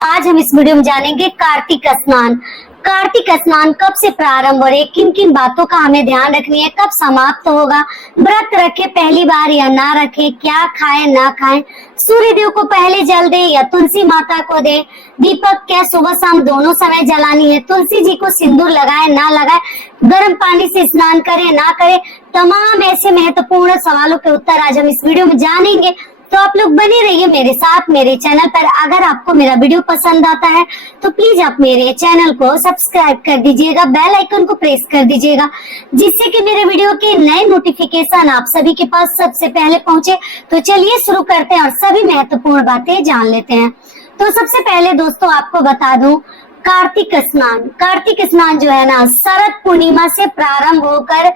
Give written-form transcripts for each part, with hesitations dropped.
आज हम इस वीडियो में जानेंगे कार्तिक स्नान। कार्तिक स्नान कब से प्रारंभ हो रही है, किन किन बातों का हमें ध्यान रखनी है, कब समाप्त होगा, व्रत रखे पहली बार या ना रखे, क्या खाए ना खाए, सूर्य देव को पहले जल दे या तुलसी माता को दे, दीपक क्या सुबह शाम दोनों समय जलानी है, तुलसी जी को सिंदूर लगाए ना लगाए, गर्म पानी से स्नान करे ना करे, तमाम ऐसे महत्वपूर्ण सवालों के उत्तर आज हम इस वीडियो में जानेंगे। तो आप लोग बने रहिए मेरे साथ मेरे चैनल पर। अगर आपको मेरा वीडियो पसंद आता है तो प्लीज आप मेरे चैनल को सब्सक्राइब कर दीजिएगा, बेल आइकन को प्रेस कर दीजिएगा, जिससे कि मेरे वीडियो के नए नोटिफिकेशन आप सभी के पास सबसे पहले पहुंचे। तो चलिए शुरू करते हैं और सभी महत्वपूर्ण बातें जान लेते हैं। तो सबसे पहले दोस्तों आपको बता दूं, कार्तिक स्नान। कार्तिक स्नान जो है ना, शरद पूर्णिमा से प्रारंभ होकर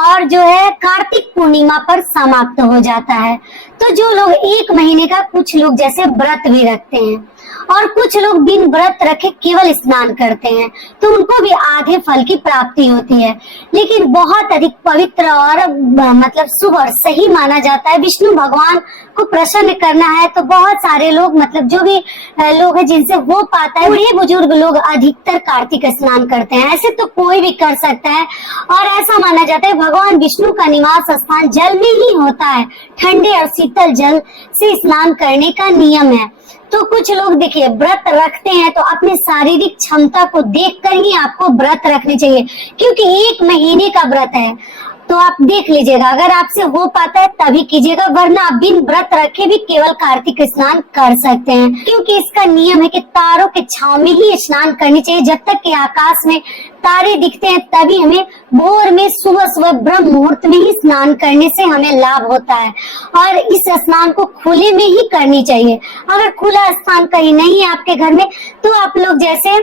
और जो है कार्तिक पूर्णिमा पर समाप्त हो जाता है। तो जो लोग एक महीने का, कुछ लोग जैसे व्रत भी रखते हैं और कुछ लोग बिन व्रत रखे केवल स्नान करते हैं, तो उनको भी आधे फल की प्राप्ति होती है। लेकिन बहुत अधिक पवित्र और मतलब शुभ और सही माना जाता है। विष्णु भगवान को प्रसन्न करना है तो बहुत सारे लोग, मतलब जो भी लोग हैं जिनसे हो पाता है, बूढ़े बुजुर्ग लोग अधिकतर कार्तिक स्नान करते हैं। ऐसे तो कोई भी कर सकता है और ऐसा माना जाता है भगवान विष्णु का निवास स्थान जल में ही होता है। ठंडे और शीतल जल से स्नान करने का नियम है। तो कुछ लोग देखिए व्रत रखते हैं तो अपने शारीरिक क्षमता को देखकर ही आपको व्रत रखने चाहिए, क्योंकि एक महीने का व्रत है। तो आप देख लीजिएगा, अगर आपसे हो पाता है तभी कीजिएगा, वरना आप बिन व्रत रखे भी केवल कार्तिक स्नान कर सकते हैं। क्योंकि इसका नियम है कि तारों के छांव में ही स्नान करनी चाहिए। जब तक कि आकाश में तारे दिखते हैं तभी हमें भोर में सुबह सुबह ब्रह्म मुहूर्त में ही स्नान करने से हमें लाभ होता है। और इस स्नान को खुले में ही करनी चाहिए। अगर खुला स्थान कहीं नहीं है आपके घर में तो आप लोग जैसे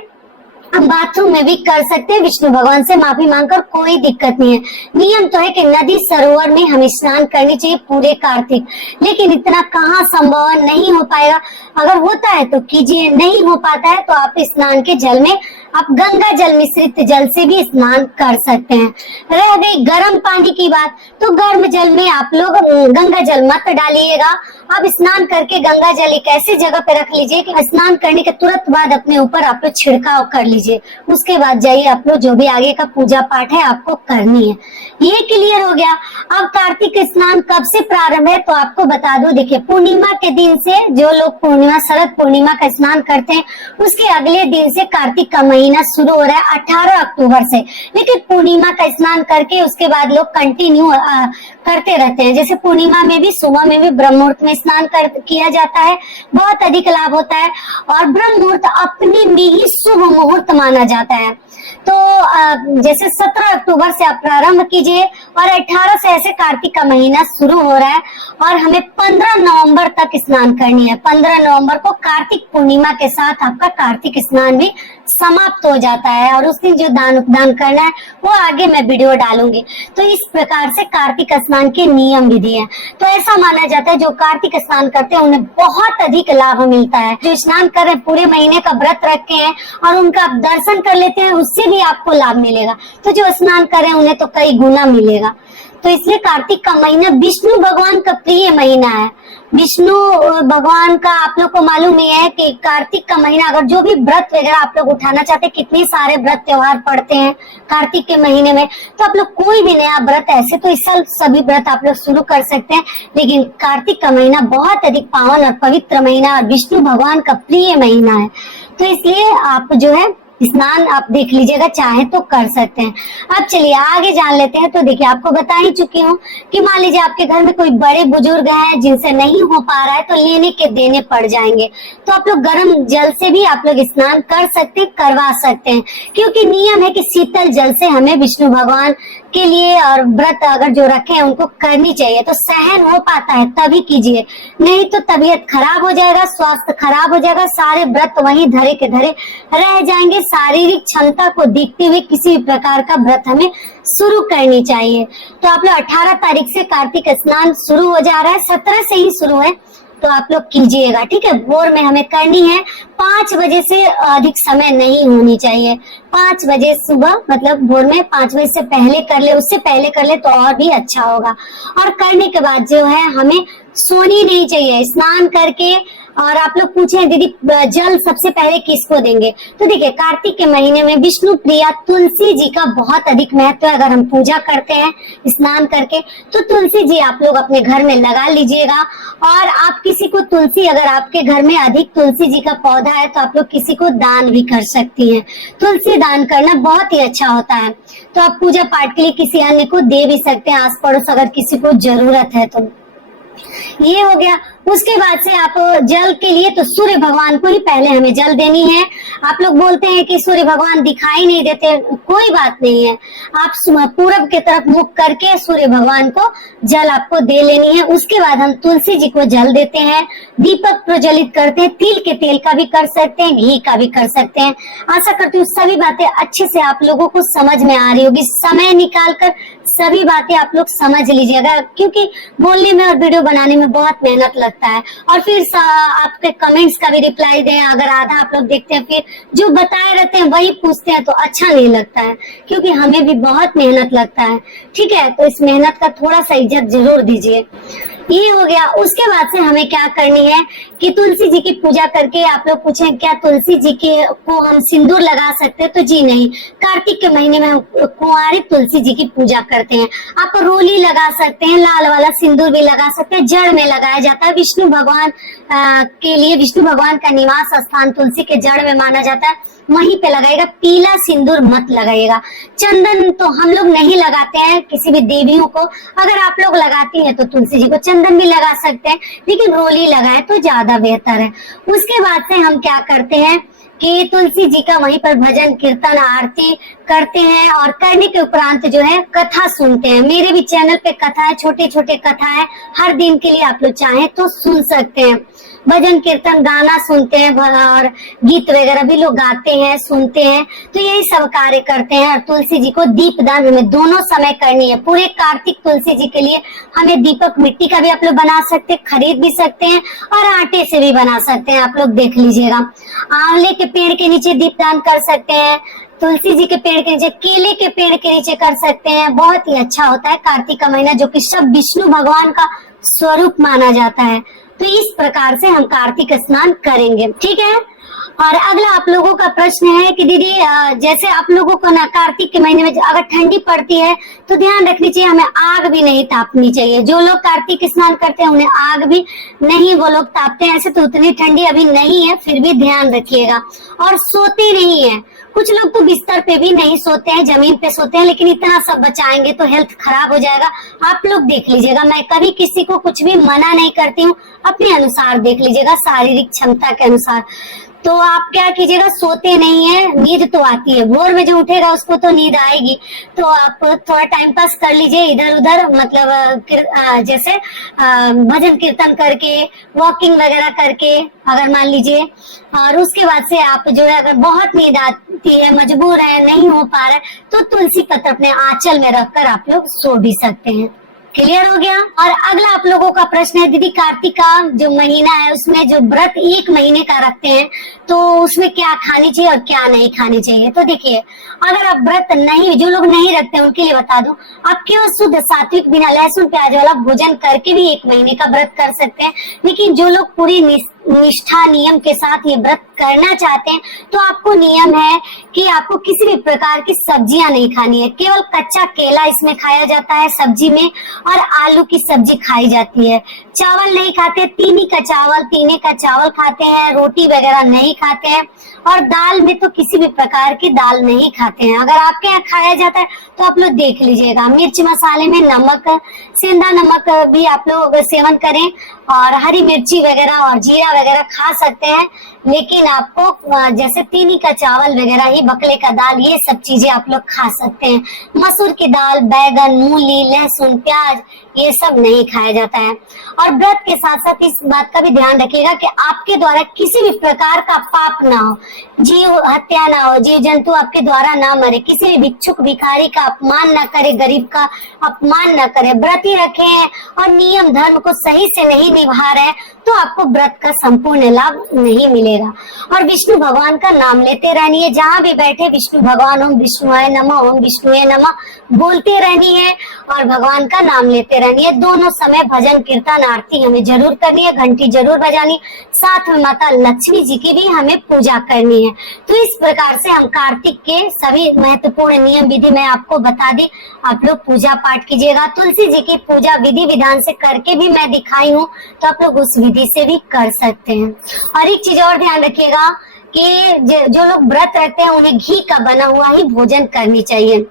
बाथरूम में भी कर सकते हैं। विष्णु भगवान से माफी मांगकर कोई दिक्कत नहीं है। नियम तो है कि नदी सरोवर में हमें स्नान करनी चाहिए पूरे कार्तिक, लेकिन इतना कहाँ संभव नहीं हो पाएगा। अगर होता है तो कीजिए, नहीं हो पाता है तो आप स्नान के जल में आप गंगा जल मिश्रित जल से भी स्नान कर सकते हैं। रह गई गर्म पानी की बात, तो गर्म जल में आप लोग गंगा जल मत डालिएगा। आप स्नान करके गंगा जल एक ऐसी जगह पे रख लीजिए कि स्नान करने के तुरंत बाद अपने ऊपर आप लोग छिड़काव कर लीजिए। उसके बाद जाइए आप लोग जो भी आगे का पूजा पाठ है आपको करनी है। ये क्लियर हो गया। अब कार्तिक स्नान कब से प्रारंभ है तो आपको बता दो। देखिए पूर्णिमा के दिन से, जो लोग पूर्णिमा शरद पूर्णिमा का स्नान करते हैं उसके अगले दिन से कार्तिक का महीना शुरू हो रहा है 18 अक्टूबर से। लेकिन पूर्णिमा का स्नान करके उसके बाद लोग कंटिन्यू करते रहते हैं। जैसे पूर्णिमा में भी सुबह में भी ब्रह्म मुहूर्त में स्नान किया जाता है, बहुत अधिक लाभ होता है। और ब्रह्म मुहूर्त अपने में ही शुभ मुहूर्त माना जाता है। तो जैसे 17 अक्टूबर से आप प्रारंभ कीजिए और 18 से ऐसे कार्तिक का महीना शुरू हो रहा है और हमें 15 नवंबर तक स्नान करनी है। 15 नवंबर को कार्तिक पूर्णिमा के साथ आपका कार्तिक स्नान भी समाप्त हो जाता है और उस दिन जो दान उपदान करना है वो आगे मैं वीडियो डालूंगी। तो इस प्रकार से कार्तिक स्नान के नियम विधि है। तो ऐसा माना जाता है जो कार्तिक स्नान करते हैं उन्हें बहुत अधिक लाभ मिलता है। जो स्नान कर रहे पूरे महीने का व्रत रखे हैं और उनका आप दर्शन कर लेते हैं उससे भी आपको लाभ मिलेगा। तो जो स्नान कर रहे हैं उन्हें तो कई गुना मिलेगा। तो इसलिए कार्तिक का महीना विष्णु भगवान का प्रिय महीना है। विष्णु भगवान का आप लोग को मालूम ही है कि कार्तिक का महीना, अगर जो भी व्रत वगैरह आप लोग उठाना चाहते हैं, कितने सारे व्रत त्योहार पड़ते हैं कार्तिक के महीने में, तो आप लोग कोई भी नया व्रत, ऐसे तो इस साल सभी व्रत आप लोग शुरू कर सकते हैं, लेकिन कार्तिक का महीना बहुत अधिक पावन और पवित्र महीना और विष्णु भगवान का प्रिय महीना है। तो इसलिए आप जो है स्नान आप देख लीजिएगा, चाहे तो कर सकते हैं। अब चलिए आगे जान लेते हैं। तो देखिए आपको बता ही चुकी हूँ कि मान लीजिए आपके घर में कोई बड़े बुजुर्ग हैं जिनसे नहीं हो पा रहा है तो लेने के देने पड़ जाएंगे, तो आप लोग गर्म जल से भी आप लोग स्नान कर सकते हैं, करवा सकते हैं। क्योंकि नियम है कि शीतल जल से हमें विष्णु भगवान के लिए और व्रत अगर जो रखे हैं उनको करनी चाहिए। तो सहन हो पाता है तभी कीजिए, नहीं तो तबीयत खराब हो जाएगा, स्वास्थ्य खराब हो जाएगा, सारे व्रत वहीं धरे के धरे रह जाएंगे। शारीरिक क्षमता को देखते हुए किसी भी प्रकार का व्रत हमें शुरू करनी चाहिए। तो आप लोग 18 तारीख से कार्तिक स्नान शुरू हो जा रहा है, 17 से ही शुरू है, तो आप लोग कीजिएगा, ठीक है। भोर में हमें करनी है, 5 बजे से अधिक समय नहीं होनी चाहिए। 5 बजे सुबह, मतलब भोर में 5 बजे से पहले कर ले, उससे पहले कर ले तो और भी अच्छा होगा। और करने के बाद जो है हमें सोनी नहीं चाहिए। स्नान करके और आप लोग पूछे दीदी जल सबसे पहले किसको देंगे, तो देखिए कार्तिक के महीने में विष्णु प्रिया तुलसी जी का बहुत अधिक महत्व है। अगर हम पूजा करते हैं स्नान करके तो तुलसी जी आप लोग अपने घर में लगा लीजिएगा। और आप किसी को तुलसी, अगर आपके घर में अधिक तुलसी जी का पौधा है तो आप लोग किसी को दान भी कर सकती हैं। तुलसी दान करना बहुत ही अच्छा होता है। तो आप पूजा पाठ के लिए किसी अन्य को दे भी सकते हैं, आस पड़ोस अगर किसी को जरूरत है तो। ये हो गया। उसके बाद से आप जल के लिए तो सूर्य भगवान को ही पहले हमें जल देनी है। आप लोग बोलते हैं कि सूर्य भगवान दिखाई नहीं देते, कोई बात नहीं है, आप पूरब के तरफ मुख करके सूर्य भगवान को जल आपको दे लेनी है। उसके बाद हम तुलसी जी को जल देते हैं, दीपक प्रज्वलित करते हैं, तिल के तेल का भी कर सकते हैं, घी का भी कर सकते हैं। आशा करती हूँ सभी बातें अच्छे से आप लोगों को समझ में आ रही होगी। समय निकाल कर सभी बातें आप लोग समझ लीजिएगा, क्योंकि बोलने में और वीडियो बनाने में बहुत मेहनत लगता है। और फिर आपके कमेंट्स का भी रिप्लाई दें। अगर आधा आप लोग देखते हैं फिर जो बताए रहते हैं वही पूछते हैं तो अच्छा नहीं लगता है, क्योंकि हमें भी बहुत मेहनत लगता है। ठीक है, तो इस मेहनत का थोड़ा सा इज्जत जरूर दीजिए। ये हो गया। उसके बाद से हमें क्या करनी है कि तुलसी जी की पूजा करके, आप लोग पूछें क्या तुलसी जी को हम सिंदूर लगा सकते हैं, तो जी नहीं। कार्तिक के महीने में हम कुंवारी तुलसी जी की पूजा करते हैं। आप रोली लगा सकते हैं, लाल वाला सिंदूर भी लगा सकते हैं, जड़ में लगाया जाता है। विष्णु भगवान के लिए, विष्णु भगवान का निवास स्थान तुलसी के जड़ में माना जाता है, वहीं पे लगाएगा। पीला सिंदूर मत लगाइएगा। चंदन तो हम लोग नहीं लगाते हैं किसी भी देवियों को। अगर आप लोग लगाती हैं तो तुलसी जी को चंदन भी लगा सकते हैं, लेकिन रोली लगाए तो ज्यादा बेहतर है। उसके बाद से हम क्या करते हैं कि तुलसी जी का वहीं पर भजन कीर्तन आरती करते हैं, और करने के उपरांत जो है कथा सुनते हैं। मेरे भी चैनल पे कथा है, छोटे छोटे कथा है, हर दिन के लिए आप लोग चाहें तो सुन सकते हैं। भजन कीर्तन गाना सुनते हैं और गीत वगैरह भी लोग गाते हैं, सुनते हैं। तो यही सब कार्य करते हैं। और तुलसी जी को दीपदान हमें दोनों समय करनी है। पूरे कार्तिक तुलसी जी के लिए हमें दीपक मिट्टी का भी आप लोग बना सकते हैं, खरीद भी सकते हैं, और आटे से भी बना सकते हैं। आप लोग देख लीजिएगा। आंवले के पेड़ के नीचे दीपदान कर सकते हैं, तुलसी जी के पेड़ के नीचे, केले के पेड़ के नीचे कर सकते हैं। बहुत ही अच्छा होता है कार्तिक का महीना, जो कि सब विष्णु भगवान का स्वरूप माना जाता है। तो इस प्रकार से हम कार्तिक स्नान करेंगे। ठीक है। और अगला आप लोगों का प्रश्न है कि दीदी जैसे आप लोगों को ना कार्तिक के महीने में अगर ठंडी पड़ती है तो ध्यान रखनी चाहिए, हमें आग भी नहीं तापनी चाहिए। जो लोग कार्तिक स्नान करते हैं उन्हें आग भी नहीं वो लोग तापते हैं। ऐसे तो उतनी ठंडी अभी नहीं है, फिर भी ध्यान रखिएगा। और सोते नहीं है, कुछ लोग तो बिस्तर पे भी नहीं सोते हैं, जमीन पे सोते हैं, लेकिन इतना सब बचाएंगे तो हेल्थ खराब हो जाएगा। आप लोग देख लीजिएगा, मैं कभी किसी को कुछ भी मना नहीं करती हूँ, अपने अनुसार देख लीजिएगा, शारीरिक क्षमता के अनुसार। तो आप क्या कीजिएगा, सोते नहीं है, नींद तो आती है, भोर में जो उठेगा उसको तो नींद आएगी। तो आप थोड़ा टाइम पास कर लीजिए इधर उधर, मतलब जैसे भजन कीर्तन करके, वॉकिंग वगैरह करके, अगर मान लीजिए। और उसके बाद से आप जो है अगर बहुत नींद आती है, मजबूर है, नहीं हो पा रहा है, तो तुलसी पत्र अपने आंचल में रखकर आप लोग सो भी सकते हैं। क्लियर हो गया। और अगला आप लोगों का प्रश्न है दीदी कार्तिक का जो महीना है उसमें जो व्रत 1 महीने का रखते हैं तो उसमें क्या खानी चाहिए और क्या नहीं खानी चाहिए। तो देखिए, अगर आप व्रत नहीं, जो लोग नहीं रखते हैं उनके लिए बता दूं, आप केवल शुद्ध सात्विक बिना लहसुन प्याज वाला भोजन करके भी 1 महीने का व्रत कर सकते हैं। लेकिन जो लोग पूरी निष्ठा नियम के साथ ये व्रत करना चाहते हैं तो आपको नियम है कि आपको किसी भी प्रकार की सब्जियां नहीं खानी है। केवल कच्चा केला इसमें खाया जाता है सब्जी में, और आलू की सब्जी खाई जाती है। चावल नहीं खाते, तीनी का चावल खाते हैं, रोटी वगैरह नहीं खाते हैं, और दाल में तो किसी भी प्रकार की दाल नहीं खाते हैं। अगर आपके यहाँ खाया जाता है तो आप लोग देख लीजिएगा। मिर्च मसाले में नमक, सेंधा नमक भी आप लोग सेवन करें, और हरी मिर्ची वगैरह और जीरा वगैरह खा सकते हैं। लेकिन आपको जैसे तीनी का चावल वगैरह ही, बकले का दाल, ये सब चीजें आप लोग खा सकते हैं। मसूर की दाल, बैगन, मूली, लहसुन, प्याज, ये सब नहीं खाया जाता है। और व्रत के साथ साथ इस बात का भी ध्यान रखिएगा कि आपके द्वारा किसी भी प्रकार का पाप ना हो, जीव हत्या ना हो, जीव जंतु आपके द्वारा ना मरे, किसी भी भिक्षुक भिखारी का अपमान ना करे, गरीब का अपमान ना करे। व्रत ही रखे हैं और नियम धर्म को सही से नहीं निभा रहे तो आपको व्रत का संपूर्ण लाभ नहीं मिलेगा। कीजिएगा और विष्णु भगवान का नाम लेते रहनिए। जहाँ भी बैठे विष्णु भगवान ओम विष्णुआय नमः, ओम विष्णुए नमः बोलते रहनी है और भगवान का नाम लेते रहनी है। दोनों समय भजन कीर्तन आरती हमें जरूर करनी है, घंटी जरूर बजानी, साथ में माता लक्ष्मी जी की भी हमें पूजा करनी है। तो इस प्रकार से हम कार्तिक के सभी महत्वपूर्ण नियम विधि मैं आपको बता दी। आप लोग पूजा पाठ कीजिएगा। तुलसी जी की पूजा विधि विधान से करके भी मैं दिखाई हूँ, तो आप लोग उस विधि से भी कर सकते हैं। और एक चीज और ध्यान रखिएगा कि जो लोग व्रत रखते हैं उन्हें घी का बना हुआ ही भोजन करनी चाहिए।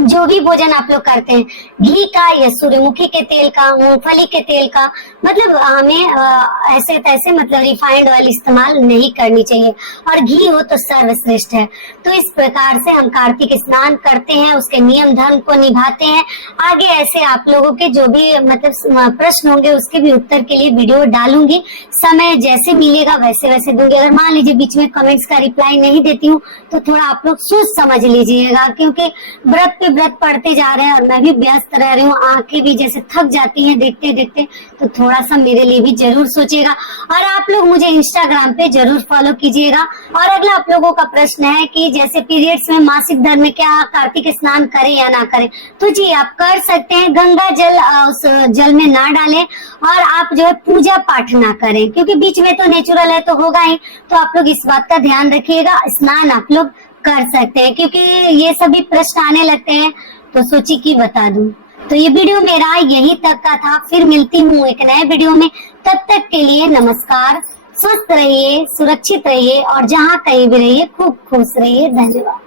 जो भी भोजन आप लोग करते हैं, घी का या सूर्यमुखी के तेल का, मूंगफली के तेल का, मतलब हमें ऐसे तैसे मतलब रिफाइंड ऑयल इस्तेमाल नहीं करनी चाहिए और घी हो तो सर्वश्रेष्ठ है। तो इस प्रकार से हम कार्तिक स्नान करते हैं, उसके नियम धर्म को निभाते हैं। आगे ऐसे आप लोगों के जो भी मतलब प्रश्न होंगे उसके भी उत्तर के लिए वीडियो डालूंगी। समय जैसे मिलेगा वैसे वैसे दूंगी। अगर मान लीजिए बीच में कमेंट्स का रिप्लाई नहीं देती हूँ तो थोड़ा आप लोग सोच समझ लीजिएगा, क्योंकि व्रत पे व्रत पढ़ते जा रहे हैं और मैं भी व्यस्त रह रही हूँ, आंखें भी जैसे थक जाती हैं देखते देखते, तो थोड़ा सा मेरे लिए भी जरूर सोचिएगा। और आप लोग मुझे इंस्टाग्राम पे जरूर फॉलो कीजिएगा। और अगला आप लोगों का प्रश्न है कि जैसे पीरियड्स में मासिक धर्म में क्या कार्तिक स्नान करें या ना करें, तो जी आप कर सकते हैं। गंगा जल उस जल में ना डालें और आप जो है पूजा पाठ ना करें, क्योंकि बीच में तो नेचुरल है तो होगा ही। तो आप लोग इस बात का ध्यान रखिएगा। स्नान आप लोग कर सकते हैं, क्योंकि ये सभी प्रश्न आने लगते हैं तो सोची कि बता दूं। तो ये वीडियो मेरा यहीं तक का था। फिर मिलती हूँ एक नए वीडियो में। तब तक के लिए नमस्कार। स्वस्थ रहिए, सुरक्षित रहिए और जहाँ कहीं भी रहिए खूब खुश रहिए। धन्यवाद।